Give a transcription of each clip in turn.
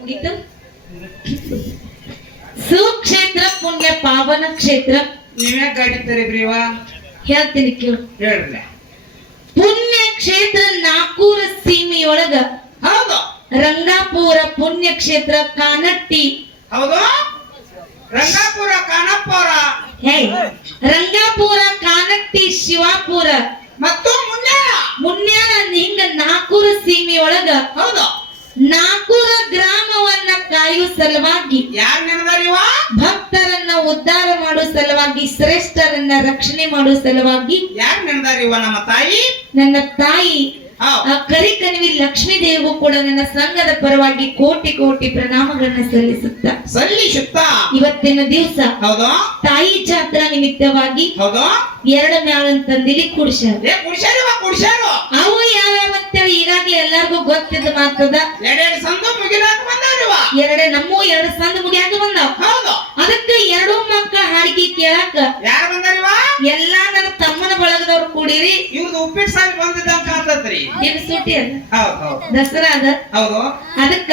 ಮುಗಿತು. ಸುಕ್ಷೇತ್ರ ಪುಣ್ಯ ಪಾವನ ಕ್ಷೇತ್ರ. ನೀವೇ ಗಾಡಿ ತರಿಬ್ರಿವ ಹೇಳ್ತೀನಿ ಕೇಳು. ಹೇಳ್ರಿ. ಪುಣ್ಯ ಕ್ಷೇತ್ರ ನಾಕೂರ ಸೀಮೆಯೊಳಗ ಹೌದು. ರಂಗಾಪುರ ಪುಣ್ಯ ಕ್ಷೇತ್ರ ಕಾನಟ್ಟಿ. ಹೌದು. ರಂಗಾಪುರ ಕಾನಪ್ಪುರ. ಹೇ, ರಂಗಾಪುರ ಕಾನಟ್ಟಿ ಶಿವಾಪುರ ಮತ್ತು ಮುನ್ಯಾಳ ಹಿಂಗ ನಾಕೂರ ಸೀಮೆಯೊಳಗ ಹೌದು. ನಾಕೂರ ಗ್ರಾಮವನ್ನ ಕಾಯುವ ಸಲುವಾಗಿ ಯಾರು ನೆನದಾರಿವ? ಭಕ್ತರನ್ನ ಉದ್ಧಾರ ಮಾಡುವ ಸಲುವಾಗಿ ಶ್ರೇಷ್ಠರನ್ನ ರಕ್ಷಣೆ ಮಾಡುವ ಸಲುವಾಗಿ ಯಾರು ನೆನದಾರಿವ? ನಮ್ಮ ತಾಯಿ, ನನ್ನ ತಾಯಿ ಹೌದು. ಕರಿಕಣಿವಿ ಲಕ್ಷ್ಮೀ ದೇವಿಗೂ ಕೂಡ ನನ್ನ ಸಂಘದ ಪರವಾಗಿ ಕೋಟಿ ಕೋಟಿ ಪ್ರಣಾಮಗಳನ್ನ ಸಲ್ಲಿಸುತ್ತಾ ಇವತ್ತಿನ ದಿವಸ ಹೌದು ತಾಯಿ ಜಾತ್ರಾ ನಿಮಿತ್ತವಾಗಿ ಹೌದು ಎರಡು ಮ್ಯಾಳನ್ ತಂದಿಲಿ ಕುಡಿಸ್ಯಾರ. ಅವು ಯಾವ್ಯಾವ ಅಂತೇಳಿ ಈಗಾಗ್ಲೇ ಎಲ್ಲಾರ್ಗು ಗೊತ್ತಿದ್ದ ಮಾತದ. ಎರಡೆರಡು ಸಂದು ಮುಗಿಲಾಕ ಬಂದವ್ರಿವ. ಎರಡು ಸಂದ ಮುಗಿಯಾಕ ಬಂದಾವ. ಹೌದು. ಅದಕ್ಕೆ ಎರಡು ಮಕ್ಕಳ ಹಾಡಿಕೆ ಕೇಳಾಕ ಯಾರು ಬಂದಾರಿವ? ಎಲ್ಲಾ ನನ್ನ ತಮ್ಮನ ಬಳಗದವ್ರು ಕೂಡಿರಿ. ಇವ್ರದ್ದು ಉಪ್ಪಿಟ್ಟು ಸಾಲಿ ಬಂದಿದ್ದಂತ ಕಾಣ್ತದ್ರಿ. ಏನ್ ಸೂಟಿ ಅದ, ಹೌದು ದಸರಾ ಅದ. ಹೌದು. ಅದಕ್ಕ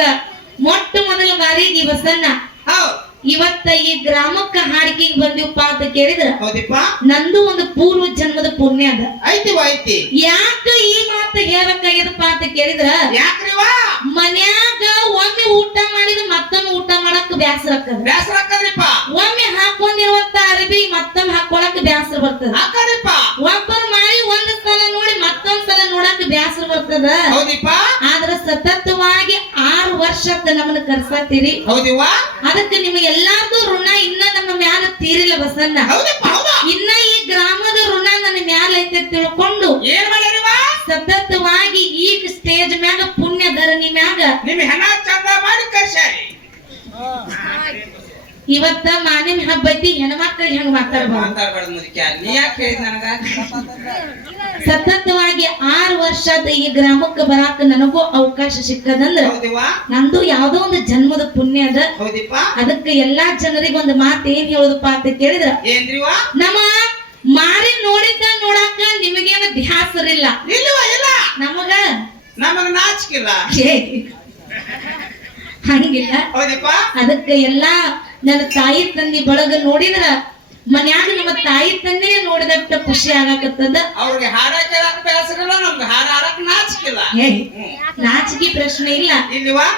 ಮೊಟ್ಟ ಮೊದಲ ಬಾರಿಗೆ ಬಸಣ್ಣ ಹೌದು ಇವತ್ತ ಈ ಗ್ರಾಮಕ್ಕ ಹಾಡಿಕೆಗೆ ಬಂದಿವಪ್ಪ ಅಂತ ಕೇಳಿದ್ರ ಹೌದಿಪ್ಪ, ನಂದು ಒಂದು ಪೂರ್ವ ಜನ್ಮದ ಪುಣ್ಯ ಅದ. ಐತಿ. ಯಾಕ ಈ ಮಾತು ಹೇಳ್ಬೇಕಾಗ್ಯದಪ್ಪ ಅಂತ ಕೇಳಿದ್ರ, ಯಾಕ್ರಿವ? ಮನ್ಯಾಗ ಒಮ್ಮೆ ಊಟ ಮಾಡಿದ ಮತ್ತೊಮ್ಮೆ ಊಟ ಮಾಡಕ್ ಬ್ಯಾಸರ ಆಕ್ಕದ್ರಿಪ್ಪ. ಒಮ್ಮೆ ಹಾಕೊಂಡಿರುವಂತ ಅರಬಿ ಮತ್ತೊಮ್ಮೆ ಹಾಕೊಳಕ್ ಬ್ಯಾಸರ ಬರ್ತದ. ಒಬ್ಬರು ಮಾಡಿ ಒಂದ್ ಸಲ ನೋಡಿ ಮತ್ತೊಂದ್ ಸಲ ನೋಡಕ್ ಬ್ಯಾಸರ ಬರ್ತದ. ಹೌದಿಪ್ಪ. ಆದ್ರ ಸತತವಾಗಿ 6 ವರ್ಷ ನಮ್ಮನ್ನ ಕರ್ಸಾತೀರಿ. ಹೌದಿವ. ಅದಕ್ಕೆ ನಿಮಗೆ ಎಲ್ಲಾರ್ದು ಋಣ ಇನ್ನ ನಮ್ಮ ಮ್ಯಾಲ ತೀರಿಲ್ಲ ಬಸಣ್ಣ. ಇನ್ನ ಈ ಗ್ರಾಮದ ಋಣ ನನ್ನ ಮ್ಯಾಲ ಐತೆ ತಿಳ್ಕೊಂಡು ಏನ್ ಮಾಡಿರಿವ? ಸತತವಾಗಿ ಈಗ ಸ್ಟೇಜ್ ಮ್ಯಾಗ ಪುಣ್ಯ ಧರಣಿ ಮ್ಯಾಗ ನಿಮ್ ಹೆಣ ಚಂದ ಮಾಡಿ ಕರ್ಸಾರಿ. ಇವತ್ತ ಮಾನಿನ ಹಬ್ಬ ಐತಿ, ಹೆಣ್ಮಕ್ಳಿಗೆ ಹೆಂಗ್ ಮಾತಾಡ್ಬಾರ್ದು ಮುದುಕ್ಯ. ನೀ ಯಾಕೆ ಹೇಳಿದ್ ನನಗ? ಸತತವಾಗಿ 6 ವರ್ಷದ ಈ ಗ್ರಾಮಕ್ಕೆ ಬರಾಕ ನನಗೂ ಅವಕಾಶ ಸಿಕ್ಕದಂದ್ರ ನಂದು ಯಾವ್ದೋ ಒಂದು ಜನ್ಮದ ಪುಣ್ಯ ಅದ. ಅದಕ್ಕೆ ಎಲ್ಲಾ ಜನರಿಗೆ ಒಂದು ಮಾತು ಏನ್ ಹೇಳುದಪ್ಪ ಅಂತ ಕೇಳಿದ್ರ, ನಮ್ಮ ಮಾರಿ ನೋಡಾಕ ನಿಮಗೇನ ಧ್ಯಾಸರಿಲ್ಲ, ನಮಗ ನಾಚಿಕಿಲ್ಲ, ಹಂಗಿಲ್ಲ. ಅದಕ್ಕೆ ಎಲ್ಲಾ ನನ್ನ ತಾಯಿ ತಂದಿ ಬಳಗ ನೋಡಿದ್ರ ಮನ್ಯಾಗ ನಮ್ಮ ತಾಯಿ ತಂದೆ ನೋಡಿದಟ್ಟ ಖುಷಿ ಆಗಾಕತ್ತದ. ಅವ್ರಿಗೆ ಹಾಡ ಕೇಳಕ್ ಬೇಸರಲ್ಲ, ನಮ್ಗೆ ಹಾಡ ಹಾಡಕ್ ನಾಚಿಕಿಲ್ಲ. ನಾಚಿಕೆ ಪ್ರಶ್ನೆ ಇಲ್ಲ.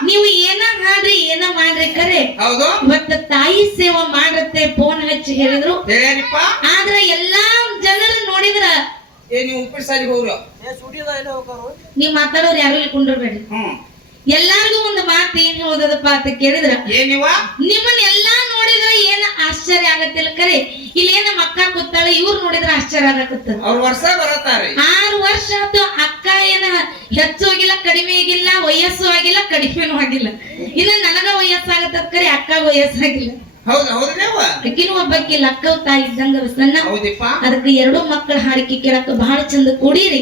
ನೀವು ಏನ ಹಾಡ್ರಿ ಏನ ಮಾಡ್ರಿ ಕರೆ ಹೌದು. ಇವತ್ತ ತಾಯಿ ಸೇವಾ ಮಾಡ್ರತ್ತೆ ಫೋನ್ ಹಚ್ಚಿ ಹೇಳಿದ್ರು. ಆದ್ರೆ ಎಲ್ಲಾ ಜನರು ನೋಡಿದ್ರ ನೀವು ಉಪ್ಪಿಟ್ಟು ಸಾಲಿಗೆ ಹೋಗ್ರು, ನೀವ್ ಮಾತಾಡೋರು ಯಾರು ಇಲ್ಲಿ ಕುಂಡ್ರಬೇಡಿ. ಎಲ್ಲಾರ್ಗು ಒಂದು ಮಾತು ಏನ್ ಹೇಳೋದಪ್ಪ ಅಂತ ಕೇಳಿದ್ರ, ನಿಮ್ಮನ್ನ ಎಲ್ಲಾ ನೋಡಿದ್ರ ಏನ ಆಶ್ಚರ್ಯ ಆಗತ್ತಿಲ್ಲ ಕರೆ. ಇಲ್ಲಿ ಏನ ಅಕ್ಕ ಕೂತಾಳ, ಇವ್ರು ನೋಡಿದ್ರ ಆಶ್ಚರ್ಯ ಆಗತ್ತ. 6 ವರ್ಷ ಆಯ್ತು. ಅಕ್ಕ ಏನ ಹೆಚ್ಚು ಆಗಿಲ್ಲ, ಕಡಿಮೆ ಆಗಿಲ್ಲ, ವಯಸ್ಸು ಆಗಿಲ್ಲ, ಕಡಿಮೆನೂ ಆಗಿಲ್ಲ. ಇನ್ನ ನನಗ ವಯಸ್ಸಾಗತ್ತ ಕರೆ, ಅಕ್ಕ ವಯಸ್ಸಾಗಿಲ್ಲ. ಅಕ್ಕಿನೂ ಒಬ್ಬಕ್ಕಿ ಲಕ್ಕವ್ ತಾಯಿ ಇದ್ದಂಗ ಬಸಣ್ಣ. ಅದಕ್ಕೆ 2 ಮಕ್ಕಳ ಹಾಡಿಕೆ ಕೇಳಕ ಬಹಳ ಚಂದ ಕೂಡಿರಿ.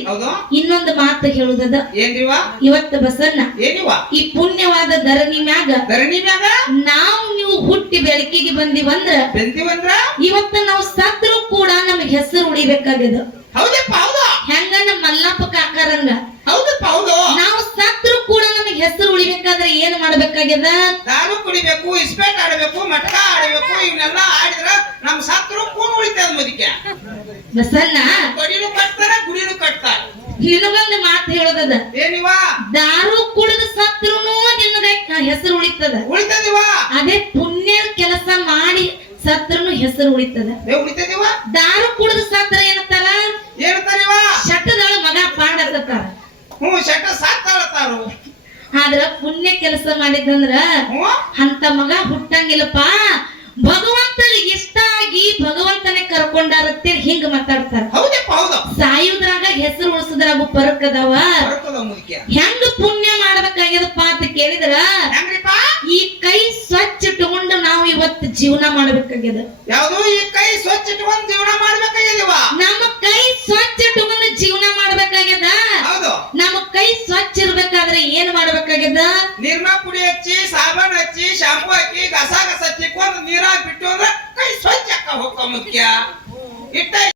ಇನ್ನೊಂದು ಮಾತು ಹೇಳುದದ, ಇವತ್ತ ಬಸಣ್ಣ ಈ ಪುಣ್ಯವಾದ ಧರಣಿ ಮ್ಯಾಗ ನಾವು ನೀವು ಹುಟ್ಟಿ ಬೆಳಕಿಗೆ ಬಂದಿವಂದ್ರ ಇವತ್ತ ನಾವು ಸತ್ರು ಕೂಡ ನಮಗ್ ಹೆಸರು ಉಳಿಬೇಕಾಗ್ಯದ. ಹೆಂಗ ನಮ್ಮ ಮಲ್ಲಪ್ಪ ಕಾಕಾರಂಗ ನಾವು ಸತ್ರು ಕೂಡ ನಮಗ್ ಹೆಸರು ಉಳಿಬೇಕಾದ್ರೆ ಏನ್ ಮಾಡ್ಬೇಕಾಗ್ಯದ? ದಾರು ಕುಡಿಬೇಕು, ಇಸ್ಪೇಟ್ ಆಡಬೇಕು, ಮಟಕ ಆಡಬೇಕು. ಇವನ್ನೆಲ್ಲ ಆಡಿದ್ರ ನಮ್ ಸತ್ರು ಕೂನ್ ಉಳಿತದ. ಮುದಿಕೆ ಬಸಣ್ಣ ಕೊಡಿನೂ ಕಟ್ತಾರ, ಗುಡಿನೂ ಕಟ್ತಾರ. ನಿನಗೊಂದು ಮಾತು ಹೇಳೋದದ, ಏನಿವ? ದಾರು ಕುಡಿದ ಸತ್ರುನು ನಿನಗ ಹೆಸರು ಉಳಿತದಿವ. ಅದೇ ಪುಣ್ಯ ಕೆಲಸ ಮಾಡಿ ಸತ್ರುನು ಹೆಸರು ಉಳಿತದ. ದಾರು ಕುಡಿದ ಸತ್ರ ಏನಂತಾರ? ಶಟದಳ ಮಗ ಪಾಡತ್ತಾರ. ಶಟ ಸಾತ್ತಾಳತಾರ. ಆದ್ರ ಪುಣ್ಯ ಕೆಲಸ ಮಾಡಿದಂದ್ರ ಅಂತ ಮಗ ಹುಟ್ಟಂಗಿಲ್ಲಪ್ಪ. ಭಗವಂತನಿಗೆ ಇಷ್ಟ ಆಗಿ ಭಗವಂತನೇ ಕರ್ಕೊಂಡಾರತ್ತೆ ಹಿಂಗ ಮಾತಾಡ್ತಾರ. ಸಾಯುದ್ರಾಗ ಹೆಸರು ಉಳಿಸೋದ್ರಾಗ ಫರಕ್ ಅದಾವ. ಹೆಂಗ ಪುಣ್ಯ ಮಾಡ್ಬೇಕಾಗ್ಯದಪ್ಪ ಅಂತ ಕೇಳಿದ್ರ, ಈ ಕೈ ಸ್ವಚ್ಛ ಇಟ್ಟುಕೊಂಡು ನಾವು ಇವತ್ತು ಜೀವನ ಮಾಡ್ಬೇಕಾಗ್ಯದ. ಈ ಕೈ ಸ್ವಚ್ಛ ಇಟ್ಕೊಂಡು ಜೀವನ ಮಾಡ್ಬೇಕಾಗ್ಯದವ. ನಮ್ಮ ಕೈ ಸ್ವಚ್ಛ ಇಟ್ಟುಕೊಂಡು ಜೀವನ ಮಾಡ್ಬೇಕಾಗ್ಯದ. ನಮ್ಮ ಕೈ ಸ್ವಚ್ಛ ಇರ್ಬೇಕಾದ್ರೆ ಏನ್ ಮಾಡ್ಬೇಕಾಗ್ಯದ? ನಿರ್ಮಾ ಪುಡಿ ಹಚ್ಚಿ, ಸಾಬಾನ್ ಹಚ್ಚಿ, ಶಾಂಪೂ ಹಾಕಿ, ಗಸ ತಿಕ್ಕೊಂಡು ನೀರಾಗಿ ಬಿಟ್ಟು ಅಂದ್ರೆ ಕೈ ಸ್ವಚ್ಛ ಹೋಗ್ಕ ಮುಖ್ಯ.